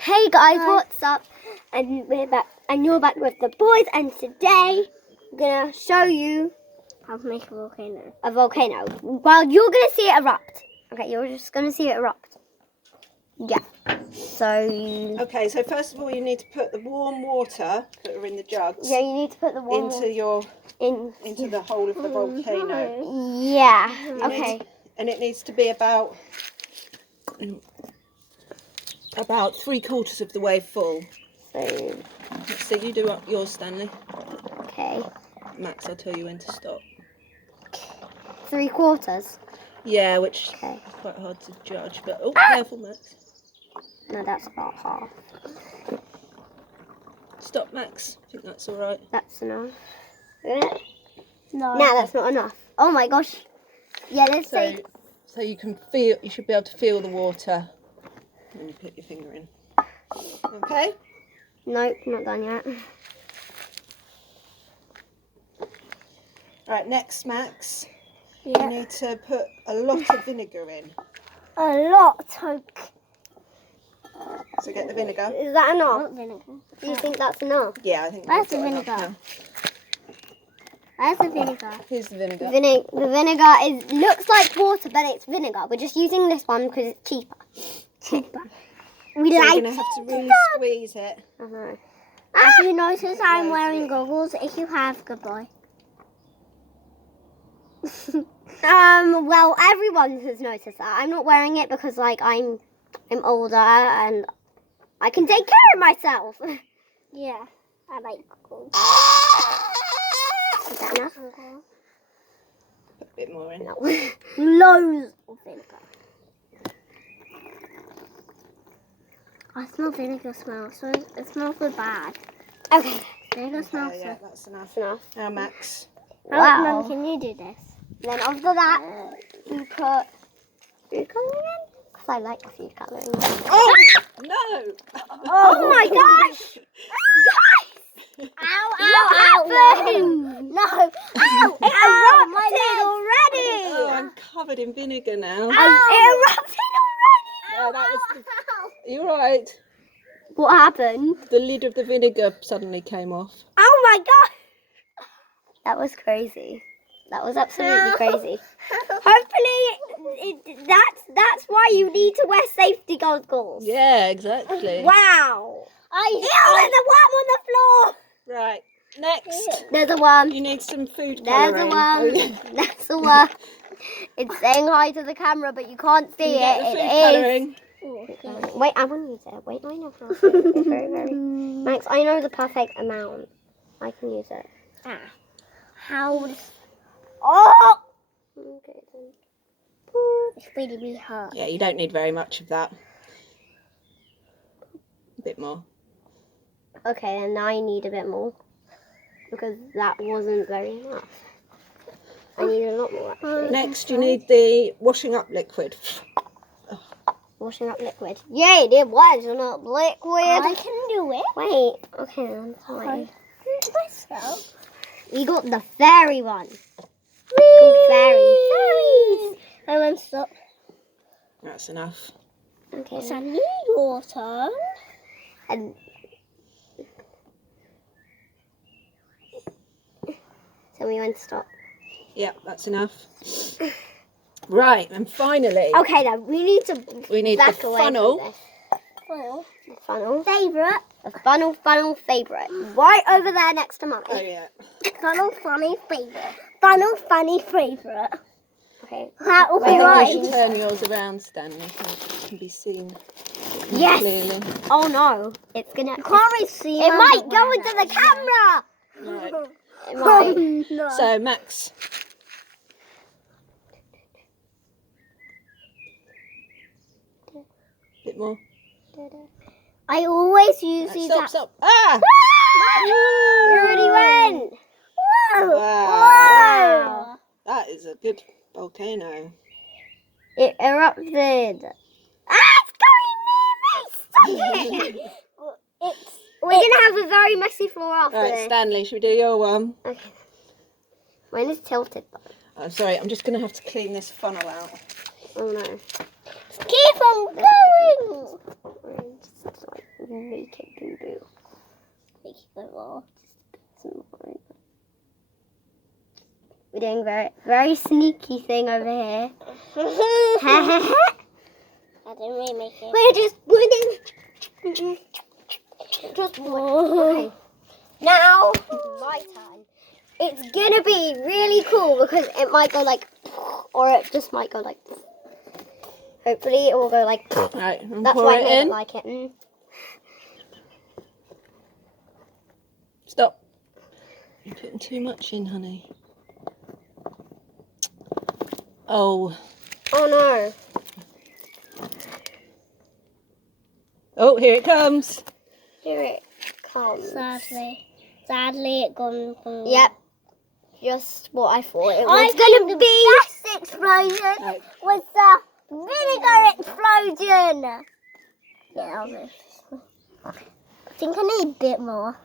Hey guys, what's up? And we're back, and you're back with the boys. And today, I'm gonna show you how to make a volcano. A volcano. Well, you're gonna see it erupt. Okay, you're just gonna see it erupt. Yeah. So. Okay, so first of all, you need to put the warm water that are in the jugs. Yeah, you need to put the warm into the hole of the volcano. Yeah. Okay. And it needs to be about 3/4 of the way full. So you do up yours, Stanley. Okay. Max, I'll tell you when to stop. 3/4. Yeah, which okay. is quite hard to judge, but careful, Max. No, that's about half. Stop, Max. I think that's all right. That's enough. No, that's not enough. Oh my gosh. Yeah, let's see. So you can feel. You should be able to feel the water when you put your finger in. Okay. Nope, not done yet. Right, next, Max. Yeah. You need to put a lot of vinegar in. A lot. So get the vinegar. Is that enough? Not vinegar. Do you think that's enough? Yeah, I think Where's that's the enough vinegar? now. Where's the vinegar? Here's the vinegar. The vinegar looks like water, but it's vinegar. We're just using this one because it's cheaper. We So like you're going to have to really squeeze it. I know. If you notice, I'm wearing goggles. If you have, goodbye. Well, everyone has noticed that. I'm not wearing it because, like, I'm older and I can take care of myself. Yeah, I like goggles. Is that enough? Put a bit more in. No. Loads of vinegar. I smell vinegar smell, so it smells so bad. Okay. Vinegar smells Yeah, so... that's enough. That's enough. Now, Max. Wow. Mum, can you do this? Then after that, we put food colouring in. Because I like food colouring. Oh! No! Oh my gosh! Guys! Ow, What happened? No. Ow! It erupted already! Oh, I'm covered in vinegar now. It erupted already! Oh, that was You're right. What happened? The lid of the vinegar suddenly came off. Oh my god! That was crazy. That was absolutely crazy. Hopefully, that's why you need to wear safety goggles. Yeah, exactly. Wow! Ew, there's a worm on the floor! Right, next. There's a worm. You need some food There's colouring. a worm. There's a worm. It's saying hi to the camera, but you can't see Get it. the food It is. colouring. Wait, I want to use it. Wait, I know how to use it. It's very, very... Max, I know the perfect amount. I can use it. How? Oh! Okay, then. It's really hard. Yeah, you don't need very much of that. A bit more. Okay, and now I need a bit more. Because that wasn't very enough. I need a lot more, actually. Next, you need the washing up liquid. Washing up liquid. Yay, it was not liquid. I can do it. Wait, okay, I'm sorry. Myself. We got the fairy one. Called fairies. I won't stop. That's enough. Okay. It's a new water. And so we went to stop. Yeah, that's enough. Right, and finally, Okay, then we need to back the away funnel. from this. Well, The funnel. favourite. The funnel favourite. Right over there next to Mummy. Oh yeah. Funnel funny favourite. Funnel funny favourite. Okay. How I think right. you should turn yours around, Stanley, so it can be seen Yes. clearly. Oh no, it's gonna. You can't really see. It might go into the camera. Right. It might. No. So, Max. Bit more. I always use these. Stop. Ah! You already went. Wow. That is a good volcano. It erupted. Ah, it's going near me. Stop it. We're gonna have a very messy floor after Right, this. Stanley, should we do your one? Okay. Mine is tilted. I'm sorry, I'm just going to have to clean this funnel out. Oh no. Keep on going. Just like make it boo-boo. Make it go more. We're doing very, very sneaky thing over here. I didn't really make it. Okay. Now, my turn. It's gonna be really cool because it might go like, or it just might go like this. Hopefully it will go like, Right, and that's pour why I it made in. it like it. Stop. You're putting too much in, honey. Oh. Oh no. Oh, here it comes. Here it comes. Sadly, it gone. Yep. Just what I thought it I was think gonna the be. best explosion Right. was the vinegar explosion. Yeah, that was it. I think I need a bit more.